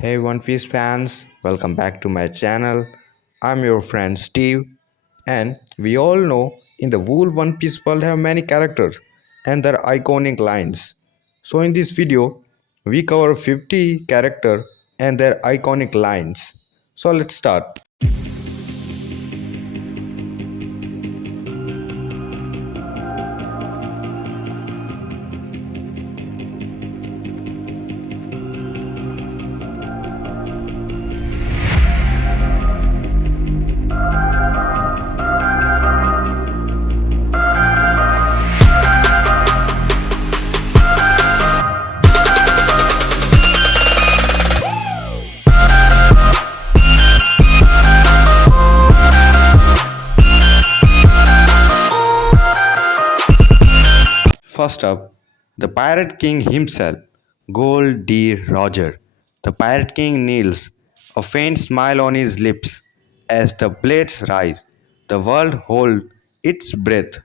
Hey OnePiece fans, welcome back to my channel. I'm your friend Steve, and we all know in the whole One Piece world have many characters and their iconic lines. So in this video, we cover 50 character and their iconic lines. So let's start. First up, the Pirate King himself, Gold D. Roger. The Pirate King kneels, a faint smile on his lips. As the blades rise, the world holds its breath.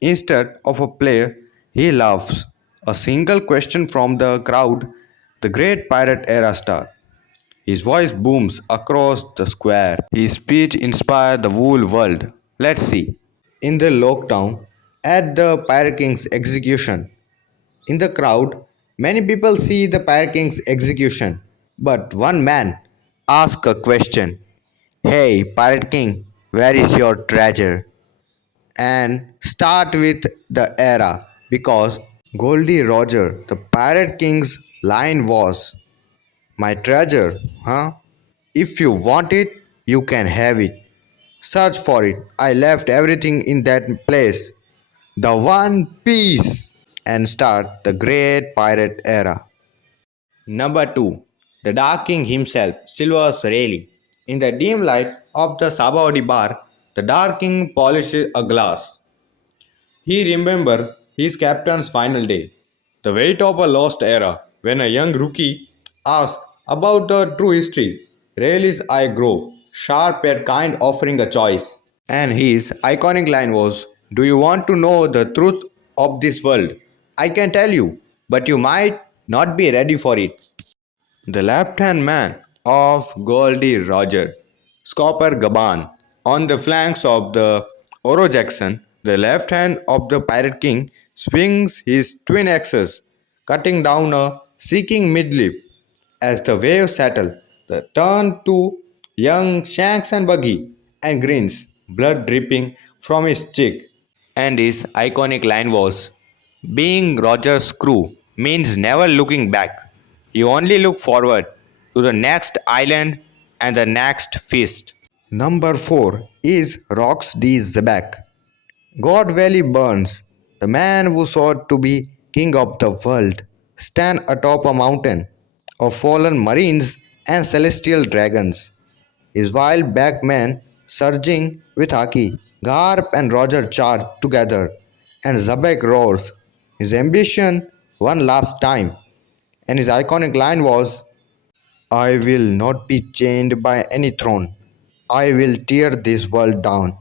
Instead of a player, he laughs. A single question from the crowd, the great pirate era star. His voice booms across the square. His speech inspired the whole world. Let's see. In the lockdown, at the Pirate King's execution, in the crowd, many people see the Pirate King's execution, but one man asks a question. Hey, Pirate King, where is your treasure? And start with the era because Goldie Roger, the Pirate King's line was, my treasure, huh? If you want it, you can have it. Search for it. I left everything in that place. The One Piece and start the great pirate era. Number 2. The Dark King himself, Silvers Rayleigh. In the dim light of the Sabaody bar, the Dark King polishes a glass. He remembers his captain's final day, the weight of a lost era, when a young rookie asks about the true history. Rayleigh's eye grow, sharp yet kind, offering a choice. And his iconic line was, do you want to know the truth of this world? I can tell you, but you might not be ready for it. The left-hand man of Goldie Roger, Scopper Gaban, on the flanks of the Oro Jackson, the left hand of the Pirate King swings his twin axes, cutting down a seeking midlip. As the waves settle, the turn to young Shanks and Buggy and grins, blood dripping from his cheek. And his iconic line was, being Roger's crew means never looking back. You only look forward to the next island and the next feast. Number 4 is Rox D. Zebek. God Valley Burns, the man who sought to be king of the world, stand atop a mountain of fallen marines and celestial dragons. His wild back men surging with Haki, Garp and Roger charge together, and Zabek roars his ambition one last time. And his iconic line was, I will not be chained by any throne. I will tear this world down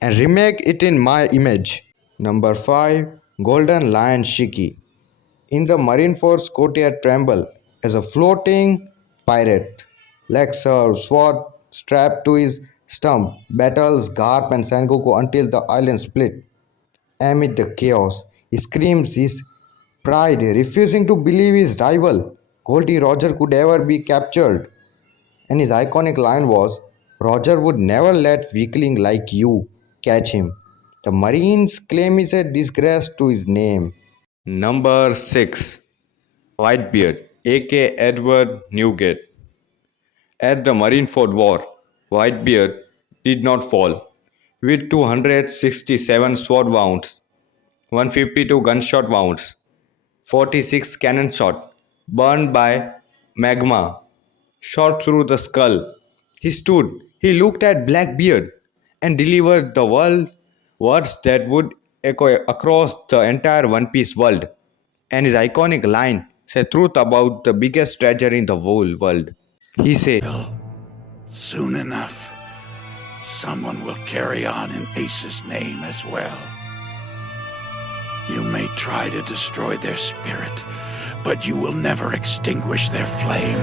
and remake it in my image. Number 5. Golden Lion Shiki. In the Marineford's courtyard tremble as a floating pirate. Lexer, sword strapped to his stump, battles Garp and Sengoku until the island split. Amid the chaos, he screams his pride, refusing to believe his rival, Goldie Roger, could ever be captured. And his iconic line was, Roger would never let weakling like you catch him. The Marines claim is a disgrace to his name. Number 6. Whitebeard, aka Edward Newgate. At the Marineford War, Whitebeard did not fall. With 267 sword wounds, 152 gunshot wounds, 46 cannon shot, burned by magma, shot through the skull. He stood, he looked at Blackbeard, and delivered the world words that would echo across the entire One Piece world. And his iconic line said truth about the biggest treasure in the whole world. He said, Soon enough, someone will carry on in Ace's name as well. You may try to destroy their spirit, but you will never extinguish their flame.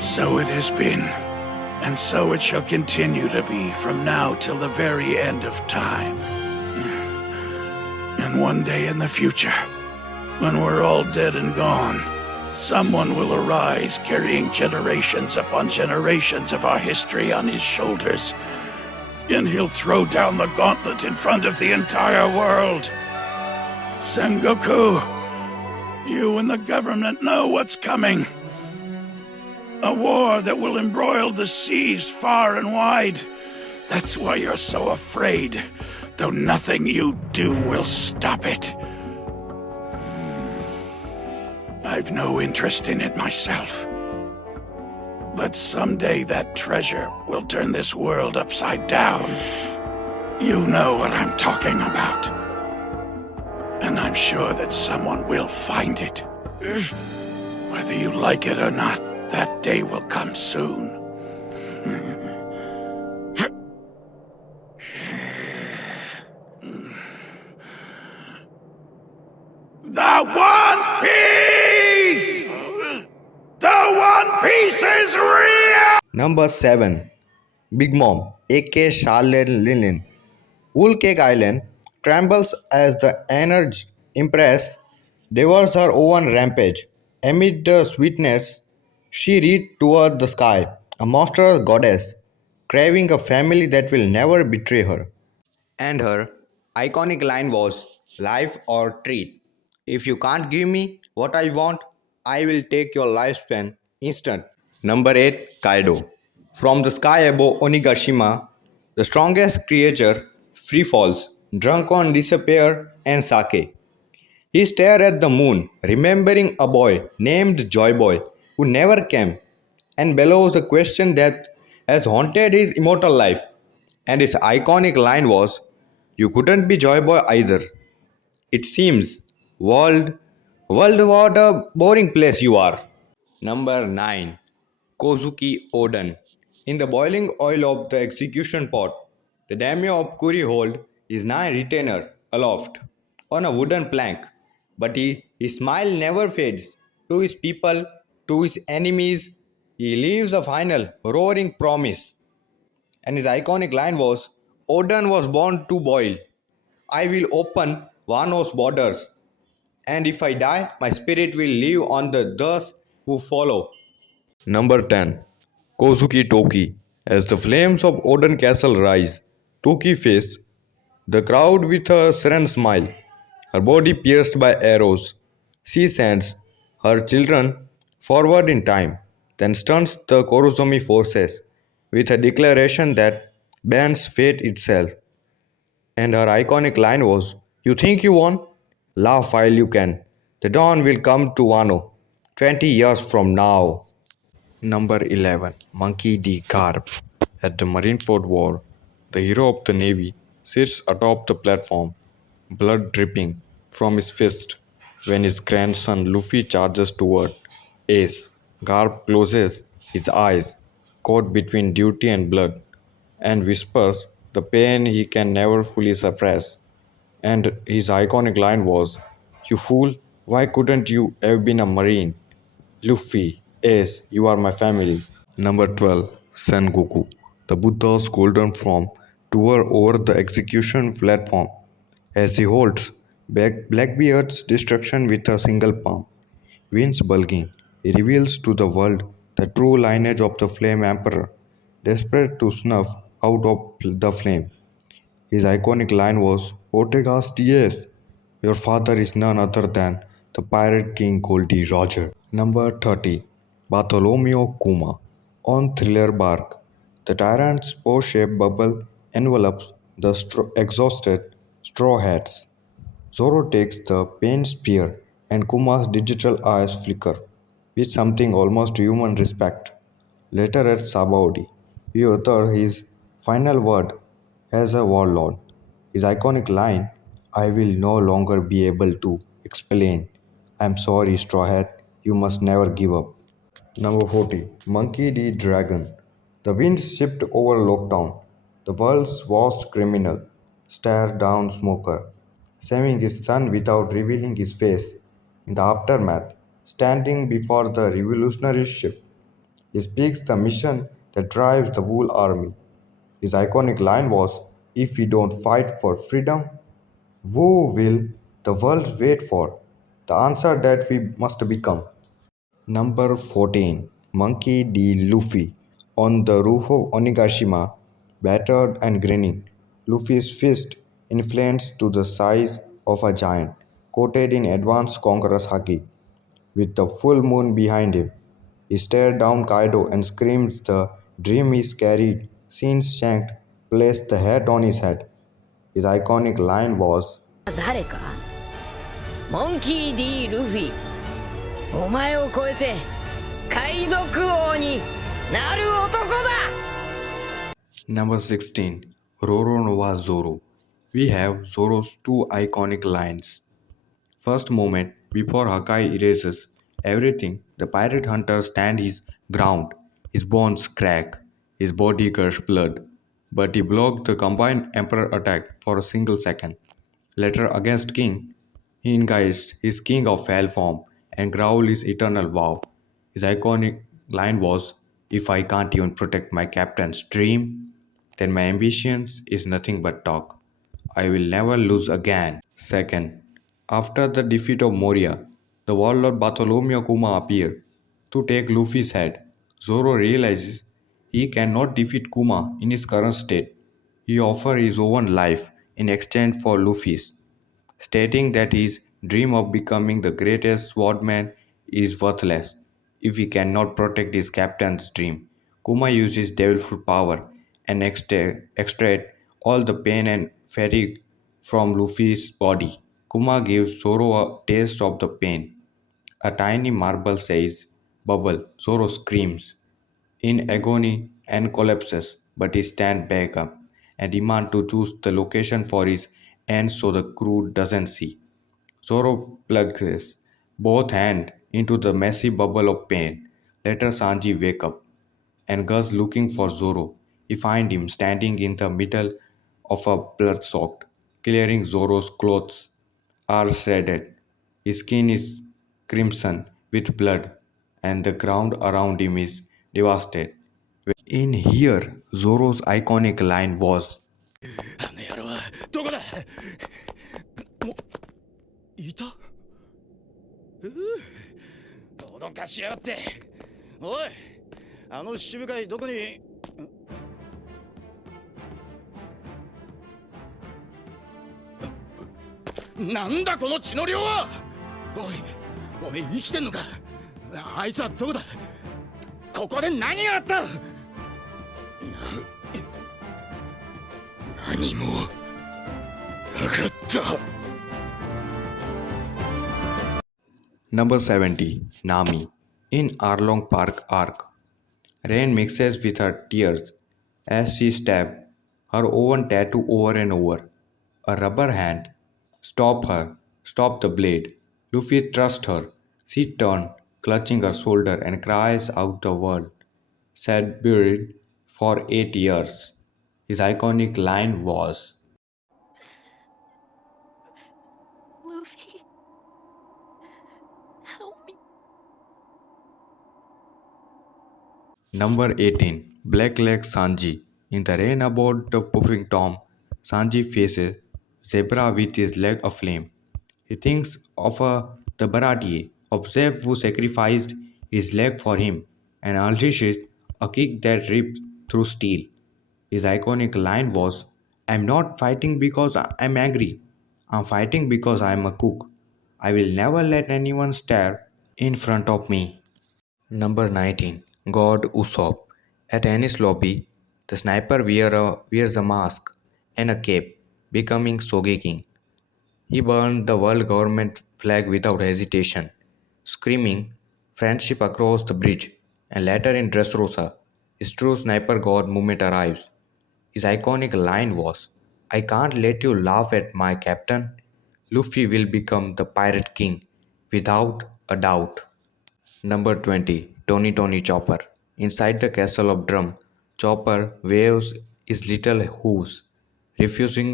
So it has been, and so it shall continue to be from now till the very end of time. And one day in the future, when we're all dead and gone, someone will arise carrying generations upon generations of our history on his shoulders, and he'll throw down the gauntlet in front of the entire world. Sengoku, you and the government know what's coming. A war that will embroil the seas far and wide. That's why you're so afraid, though nothing you do will stop it. I've no interest in it myself. But someday that treasure will turn this world upside down. You know what I'm talking about. And I'm sure that someone will find it. Whether you like it or not, that day will come soon. The One Piece! The One Piece is real! Number 7. Big Mom, aka Charlotte Linen. Wool Cake Island trembles as the enraged Empress devours her own rampage. Amid the sweetness, she reads toward the sky, a monstrous goddess, craving a family that will never betray her. And her iconic line was life or treat. If you can't give me what I want, I will take your lifespan instant. Number 8. Kaido. From the sky above Onigashima, the strongest creature free falls, drunk on despair and sake. He stared at the moon, remembering a boy named Joy Boy who never came, and bellows a question that has haunted his immortal life. And his iconic line was, "You couldn't be Joy Boy either. It seems, world, world, what a boring place you are." Number 9. Kozuki Oden. In the boiling oil of the execution pot, the daimyo of Kuri hold his nine retainer aloft on a wooden plank, but his smile never fades. To his people, to his enemies, he leaves a final roaring promise. And his iconic line was, Oden was born to boil. I will open Wano's borders, and if I die, my spirit will live on the those who follow. Number 10. Kozuki Toki. As the flames of Oden Castle rise, Toki faced the crowd with a serene smile, her body pierced by arrows. She sends her children forward in time, then stunts the Korozomi forces with a declaration that bans fate itself. And her iconic line was, "You think you won? Laugh while you can. The dawn will come to Wano 20 years from now." Number 11. Monkey D. Garp. At the Marineford War, the hero of the Navy sits atop the platform, blood dripping from his fist, when his grandson Luffy charges toward Ace. Garp closes his eyes, caught between duty and blood, and whispers the pain he can never fully suppress. And his iconic line was, "You fool, why couldn't you have been a Marine? Luffy, Ace, you are my family." Number 12. Sengoku. The Buddha's golden form tower over the execution platform as he holds back Blackbeard's destruction with a single palm. Wings bulging, he reveals to the world the true lineage of the Flame Emperor, desperate to snuff out of the flame. His iconic line was, Ortegas Diaz, your father is none other than the Pirate King Goldie Roger. Number 30. Bartholomew Kuma. On Thriller Bark, the tyrant's spore-shaped bubble envelops the exhausted Straw Hats. Zoro takes the pain spear and Kuma's digital eyes flicker with something almost human respect. Later at Sabaody, we utter his final word as a warlord. His iconic line, "I will no longer be able to explain. I'm sorry, Straw Hat, you must never give up." Number 40. Monkey D. Dragon. The winds shift over Lockdown. The world's worst criminal stared down Smoker, saving his son without revealing his face. In the aftermath, standing before the revolutionary ship, He speaks the mission that drives the whole army. His iconic line was, "If we don't fight for freedom, who will the world wait for?" The answer that we must become. Number 14. Monkey D. Luffy. On the roof of Onigashima, battered and grinning, Luffy's fist inflates to the size of a giant, coated in advanced conqueror's haki, with the full moon behind him. He stared down Kaido and screamed the dream he's carried since Shanks placed the hat on his head. His iconic line was, 誰かモンキー D ルフィお前を超えて海賊王になる男だ Number 16. Roro Nova Zoro. We have Zoro's two iconic lines. First moment, before Hakai erases everything, the pirate hunter stands his ground. His bones crack, his body gushes blood, but he blocked the combined Emperor attack for a single second. Later, against King, he engaged his King of Hell form and growled his eternal vow. His iconic line was, "If I can't even protect my captain's dream, then my ambitions is nothing but talk. I will never lose again." Second, after the defeat of Moria, the warlord Bartholomew Kuma appeared to take Luffy's head. Zoro realizes he cannot defeat Kuma in his current state. He offers his own life in exchange for Luffy's, stating that his dream of becoming the greatest swordman is worthless if he cannot protect his captain's dream. Kuma uses devil fruit power and extract all the pain and fatigue from Luffy's body. Kuma gives Zoro a taste of the pain. A tiny marble says, "Bubble." Zoro screams in agony and collapses, but he stands back up and demands to choose the location for his end so the crew doesn't see. Zoro plugs both hands into the messy bubble of pain. Later, Sanji wakes up and goes looking for Zoro. He finds him standing in the middle of a blood-soaked clearing. Zoro's clothes are shredded. His skin is crimson with blood, and the ground around him is devastated. In here, Zoro's iconic line was, あの野郎はどこだいた脅かしやがっておいあの七部会どこになんだこの血の量はおいおめえ生きてんのかあいつはどこだここで何があった何もなかった Number 70. Nami. In Arlong Park arc, rain mixes with her tears as she stabs her own tattoo over and over. A rubber hand stop her, stop the blade. Luffy trusts her. She turns, clutching her shoulder, and cries out the word, "Said buried for 8 years." His iconic line was, Luffy, help me. Number 18. Blackleg Sanji. In the rain aboard the pooping Tom, Sanji faces Zebra with his leg aflame. He thinks of the Baratier of Zeb who sacrificed his leg for him and unleashes a kick that rips through steel. His iconic line was, "I'm not fighting because I'm angry. I'm fighting because I'm a cook. I will never let anyone stare in front of me." Number 19. God Usopp. At Annie's lobby, the sniper wears a mask and a cape, becoming Sogeking. He burned the world government flag without hesitation, screaming friendship across the bridge. And later in Dressrosa, his true sniper god moment arrives. His iconic line was, "I can't let you laugh at my captain." Luffy will become the pirate king without a doubt. Number 20. Tony Tony Chopper. Inside the castle of Drum, Chopper waves his little hooves, refusing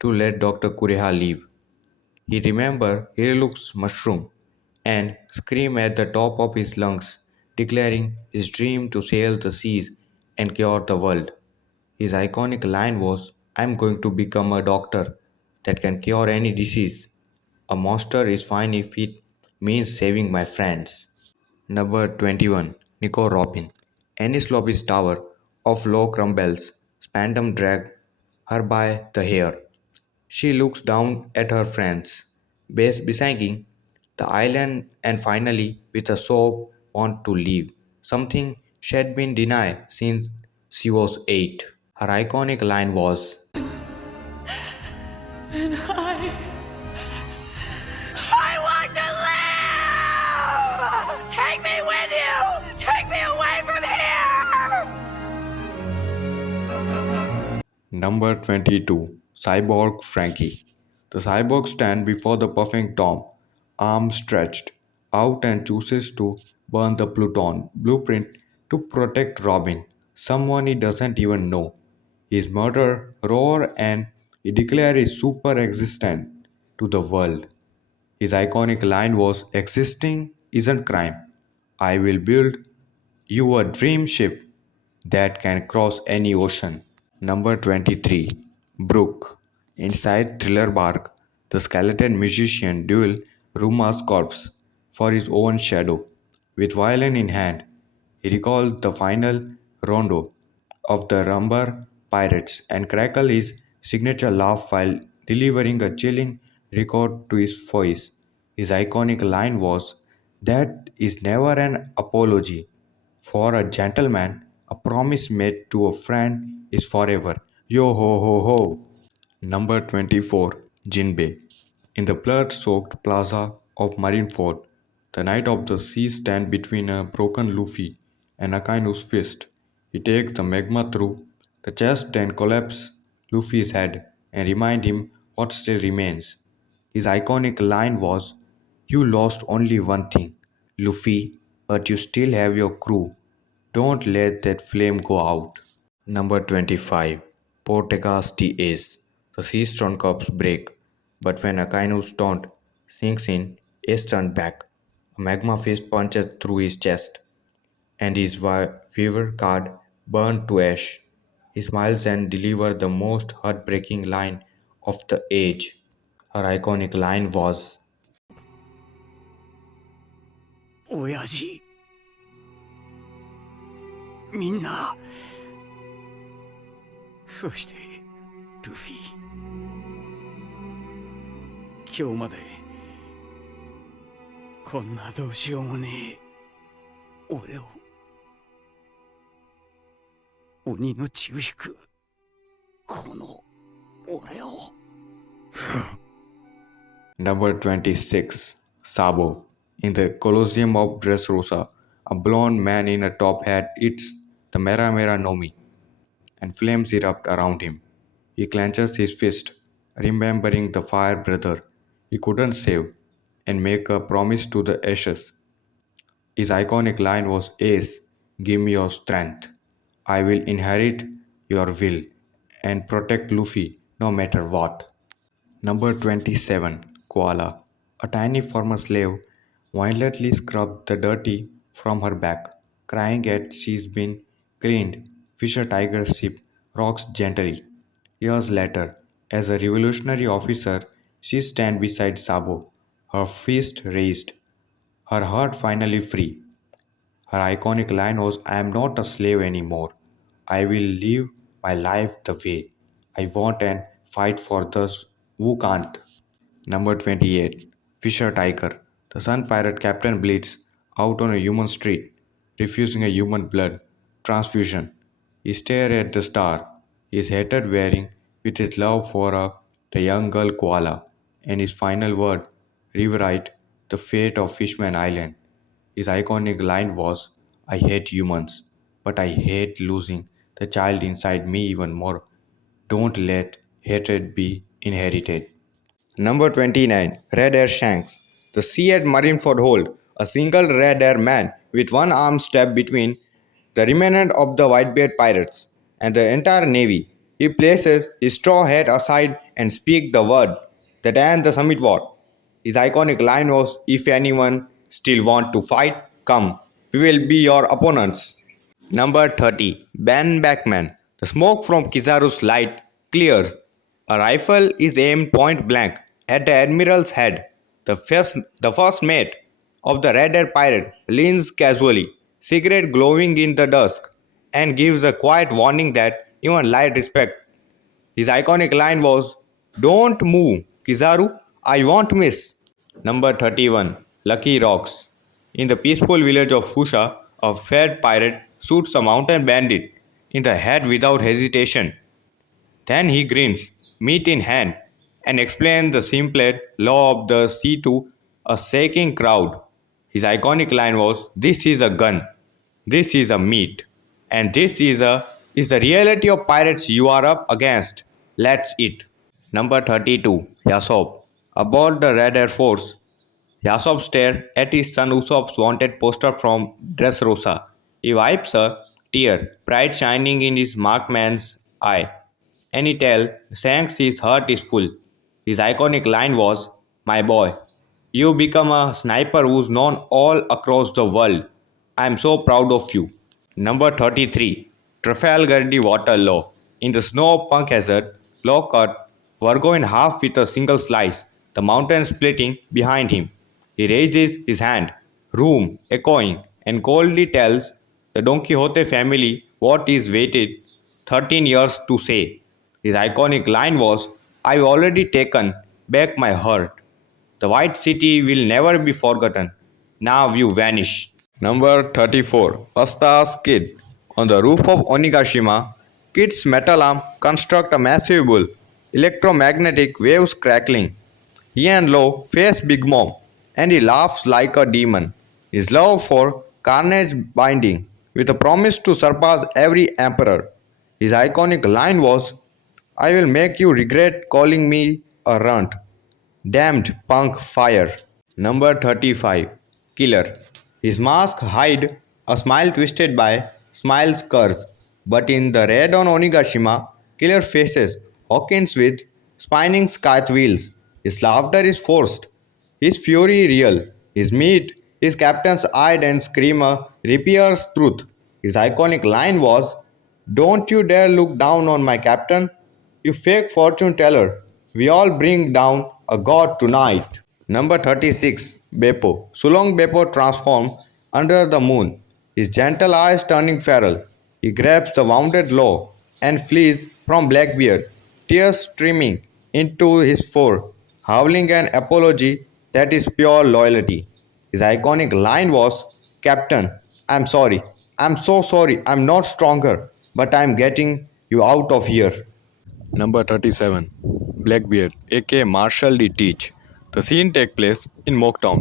to let Dr. Kureha leave. He looks mushroom and scream at the top of his lungs declaring his dream to sail the seas and cure the world. His iconic line was, I'm going to become a doctor that can cure any disease. A monster is fine if it means saving my friends. Number 21. Nico Robin. Annie's Lobby's tower of low crumbles. Spandam dragged her by the hair. She looks down at her friends, besieging the island and finally, with a sob, want to leave. Something she had been denied since she was 8. Her iconic line was, I want to live! Take me with you! Take me away from here! Number 22. Cyborg Frankie. The cyborg stands before the perfect Tom, arms stretched out and chooses to burn the Pluton blueprint to protect Robin, someone he doesn't even know. His murder roar and he declares his super existence to the world. His iconic line was, existing isn't crime. I will build you a dream ship that can cross any ocean. Number 23. Brooke. Inside Thriller Bark, the skeleton musician duel Ruma's corpse for his own shadow. With violin in hand, he recalled the final rondo of the Rumbar Pirates and crackled his signature laugh while delivering a chilling record to his voice. His iconic line was, that is never an apology. For a gentleman, a promise made to a friend is forever. Yo ho ho ho. Number 24. Jinbei. In the blood soaked plaza of Marineford, the Knight of the Sea stands between a broken Luffy and Akainu's fist. He takes the magma through the chest and collapses Luffy's head and remind him what still remains. His iconic line was, you lost only one thing, Luffy, but you still have your crew. Don't let that flame go out. Number 25. Portegas Ace. The sea stone cups break, but when Akainu's taunt sinks in, Ace turns back. A magma fist punches through his chest, and his Weaver card burned to ash. He smiles and delivers the most heartbreaking line of the age. Her iconic line was, 親父、みんな、そしてルフィ、今日までこんなどうしようもねえ俺を鬼の血を引くこの俺を Number 26. Sabo. In the Colosseum of Dressrosa, a blond man in a top hat eats the Mera Mera Nomi, and flames erupt around him. He clenches his fist, remembering the fire brother he couldn't save, and make a promise to the ashes. His iconic line was, Ace, give me your strength. I will inherit your will and protect Luffy no matter what. Number 27. Koala. A tiny former slave violently scrubbed the dirty from her back, crying at she's been cleaned. Fisher Tiger ship rocks gently. Years later, as a revolutionary officer, she stands beside Sabo, her fist raised, her heart finally free. Her iconic line was, I am not a slave anymore. I will live my life the way I want and fight for those who can't. Number 28. Fisher Tiger. The Sun Pirate Captain bleeds out on a human street, refusing a human blood transfusion. He stares at the star, his hatred wearing with his love for the young girl Koala, and his final word rewrite the fate of Fishman Island. His iconic line was, I hate humans, but I hate losing the child inside me even more. Don't let hatred be inherited. Number 29. Red Air Shanks. The sea at Marineford hold a single red air man with one arm stabbed between the remnant of the Whitebeard pirates and the entire navy. He places his straw hat aside and speaks the word that ends the summit war. His iconic line was, if anyone still want to fight, come. We will be your opponents. Number 30. Ben Backman. The smoke from Kizaru's light clears. A rifle is aimed point blank at the admiral's head. The first mate of the red-haired pirate leans casually, cigarette glowing in the dusk, and gives a quiet warning that even light respect. His iconic line was, "Don't move, Kizaru, I won't miss." Number 31. Lucky Rocks. In the peaceful village of Fusha, a fed pirate shoots a mountain bandit in the head without hesitation. Then he grins, meat in hand, and explains the simple law of the sea to a shaking crowd. His iconic line was, "This is a gun, this is a meat, and this is the reality of pirates you are up against. Let's eat." Number 32. Yasop. Aboard the Red Air Force, Yasop stared at his son Usopp's wanted poster from Dressrosa. He wipes a tear, pride shining in his markman's eye, and he tells Shanks his heart is full. His iconic line was, "My boy, you become a sniper who's known all across the world. I am so proud of you." Number 33. Trafalgar Waterloo. In the snow-punk hazard, Law cut Virgo in half with a single slice, the mountain splitting behind him. He raises his hand, room echoing, and coldly tells the Don Quixote family what he's waited 13 years to say. His iconic line was, "I've already taken back my heart. The White City will never be forgotten. Now you vanish." Number 34. Asta's Kid. On the roof of Onigashima, Kid's metal arm construct a massive bull, electromagnetic waves crackling. He and Lo face Big Mom, and he laughs like a demon. His love for carnage binding, with a promise to surpass every emperor. His iconic line was, "I will make you regret calling me a runt. Damned punk fire." Number 35. Killer. His mask hide a smile twisted by Smile's curse, but in the red on Onigashima, Killer faces Hawkins with spinning scythe wheels. His laughter is forced, his fury real, his meat, his captain's eyed and screamer repairs truth. His iconic line was, "Don't you dare look down on my captain, you fake fortune teller. We all bring down a god tonight." Number 36. Beppo. Sulong Beppo transformed under the moon, his gentle eyes turning feral. He grabs the wounded Law and flees from Blackbeard, tears streaming into his fur, howling an apology that is pure loyalty. His iconic line was, "Captain, I'm sorry. I'm so sorry. I'm not stronger, but I'm getting you out of here." Number 37. Blackbeard, aka Marshal D. Teach. The scene takes place in Mocktown,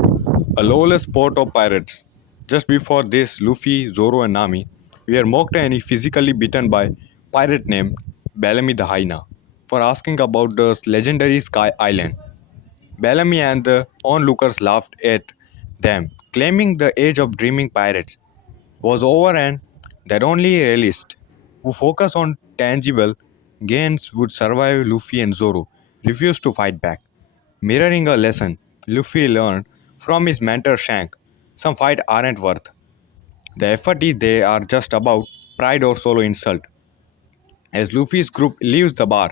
a lawless port of pirates. Just before this, Luffy, Zoro, and Nami were mocked and physically beaten by a pirate named Bellamy the Hyena for asking about the legendary Sky Island. Bellamy and the onlookers laughed at them, claiming the age of dreaming pirates was over and that only realists who focus on tangible gains would survive. Luffy and Zoro refused to fight back, mirroring a lesson Luffy learned from his mentor Shank. Some fights aren't worth the effort if they are just about pride or solo insult. As Luffy's group leaves the bar,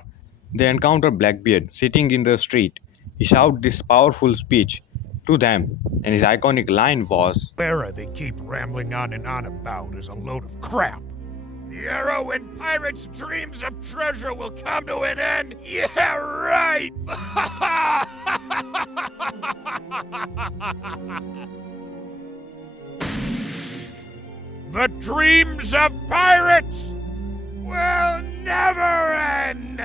they encounter Blackbeard sitting in the street. He shouts this powerful speech to them, and his iconic line was, Era they keep rambling on and on about is a load of crap. The era when pirates' dreams of treasure will come to an end? Yeah, right! The dreams of pirates will never end!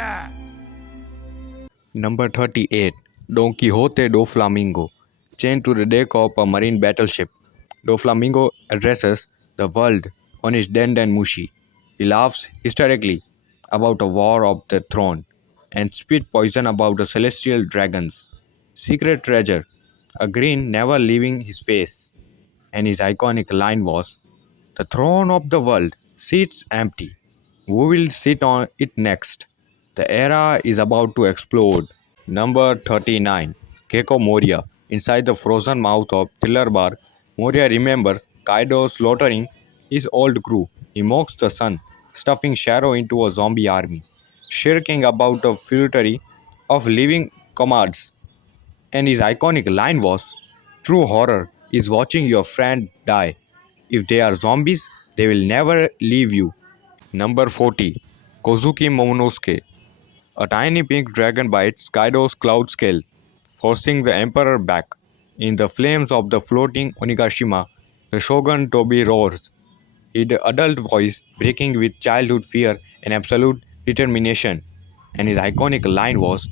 Number 38. Don Quixote do Flamingo. Chained to the deck of a marine battleship, Do Flamingo addresses the world on his Den Den Mushi. He laughs hysterically about a war of the throne and spit poison about the celestial dragons. Secret treasure, a grin never leaving his face. And his iconic line was, "The throne of the world sits empty. Who will sit on it next? The era is about to explode." Number 39. Keiko Moria. Inside the frozen mouth of Thriller Bar, Moria remembers Kaido slaughtering his old crew. He mocks the sun, stuffing Sharo into a zombie army, shirking about the futility of living comrades. And his iconic line was, "True horror is watching your friend die. If they are zombies, they will never leave you." Number 40. Kozuki Momonosuke. A tiny pink dragon bites Kaido's cloud scale, forcing the Emperor back. In the flames of the floating Onigashima, the Shogun Tobi roars, his adult voice breaking with childhood fear and absolute determination. And his iconic line was,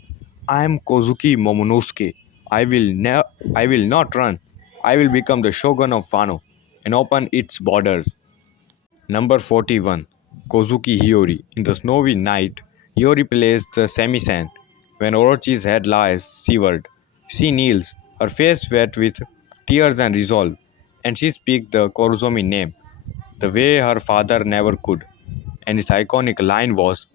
"I am Kozuki Momonosuke. I will not run. I will become the Shogun of Wano and open its borders." Number 41. Kozuki Hiyori. In the snowy night, Hiyori plays the samisen. When Orochi's head lies seaward, she kneels, her face wet with tears and resolve, and she speaks the Korozomi name, the way her father never could. And his iconic line was,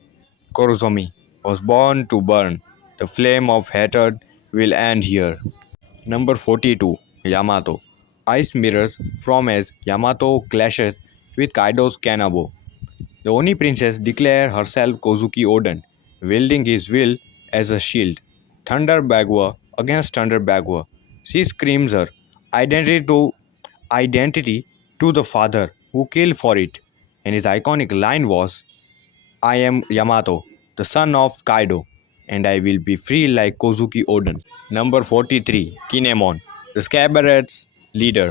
"Korozomi was born to burn. The flame of hatred will end here." Number 42. Yamato. Ice mirrors from as Yamato clashes with Kaido's Kanabo. The Oni princess declares herself Kozuki Oden, wielding his will as a shield. Thunder Bagua against Thunder Bagua. She screams her identity to identity to the father who killed for it. And his iconic line was, "I am Yamato, the son of Kaido, and I will be free like Kozuki Oden." Number 43. Kinemon, the Scabbard's leader,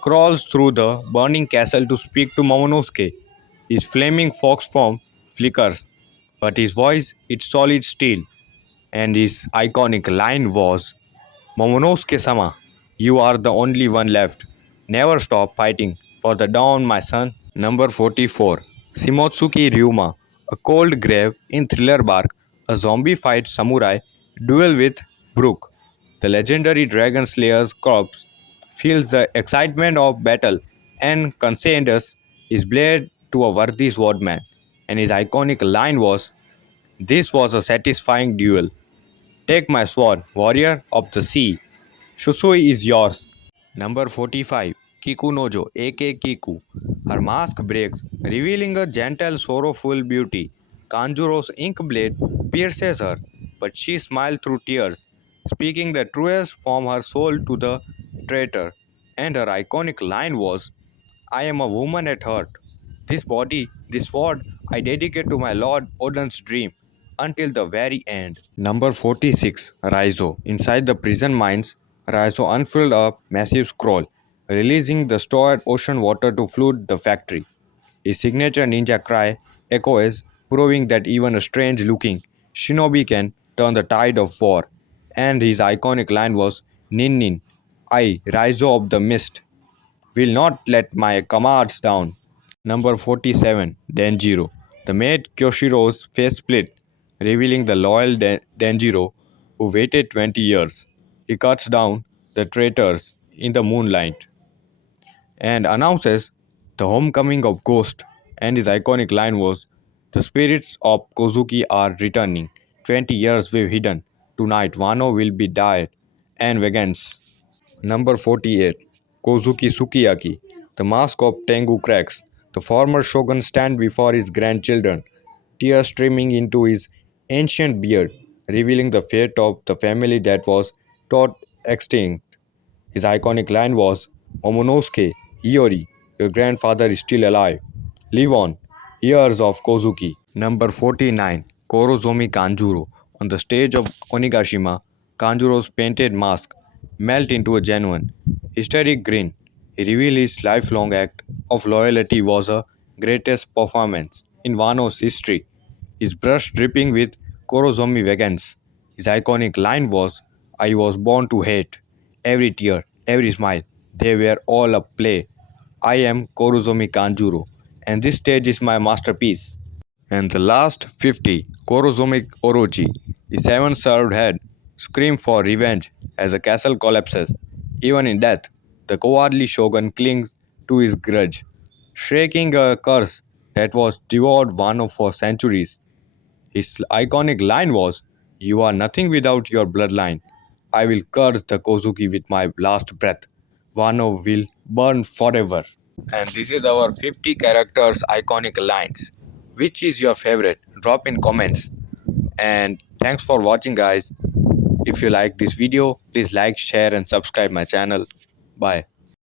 crawls through the burning castle to speak to Momonosuke. His flaming fox form flickers, but his voice is solid steel, and his iconic line was, "Momonosuke-sama, you are the only one left. Never stop fighting for the dawn, my son." Number 44. Shimotsuki Ryuma, a cold grave in Thriller Bark, a zombie fight samurai duel with Brook. The legendary Dragon Slayer's corpse feels the excitement of battle and consigns his blade to a worthy swordman. And his iconic line was, "This was a satisfying duel. Take my sword, warrior of the sea. Shusui is yours." Number 45. Kiku Nojo, aka Kiku. Her mask breaks, revealing a gentle, sorrowful beauty. Kanjuro's ink blade pierces her, but she smiles through tears, speaking the truest from her soul to the traitor. And her iconic line was, "I am a woman at heart. This body, this sword, I dedicate to my lord Odin's dream until the very end." Number 46. Raizo. Inside the prison mines, Raizo unfurled a massive scroll, releasing the stored ocean water to flood the factory. His signature ninja cry echoes, proving that even a strange looking shinobi can turn the tide of war. And his iconic line was, "Nin Nin, I, Raizo of the Mist, will not let my comrades down." Number 47. Denjiro. The maid Kyoshiro's face split, revealing the loyal Denjiro who waited 20 years. He cuts down the traitors in the moonlight and announces the homecoming of Ghost. And his iconic line was, "The spirits of Kozuki are returning. 20 years we've hidden. Tonight Wano will be died and vegans." Number 48. Kozuki Sukiyaki. The mask of Tengu cracks. The former shogun stands before his grandchildren, tears streaming into his ancient beard, revealing the fate of the family that was thought extinct. His iconic line was, "Momonosuke, Hiyori, your grandfather is still alive. Live on, years of Kozuki." Number 49. Korozomi Kanjuro. On the stage of Onigashima, Kanjuro's painted mask melts into a genuine, hysteric grin. He reveals his lifelong act of loyalty was a greatest performance in Wano's history. His brush dripping with Korozomi vegans. His iconic line was, "I was born to hate. Every tear, every smile, they were all a play. I am Korozomi Kanjuro, and this stage is my masterpiece." And the last 50, Korozomi Orochi, the seven served head, scream for revenge as the castle collapses. Even in death, the cowardly shogun clings to his grudge, shaking a curse that was devoured Wano for centuries. His iconic line was, "You are nothing without your bloodline. I will curse the Kozuki with my last breath. Wano will burn forever. And this is our 50 characters iconic lines. Which is your favorite? Drop in comments. And thanks for watching, guys. If you like this video, please like, share and subscribe my channel. Bye.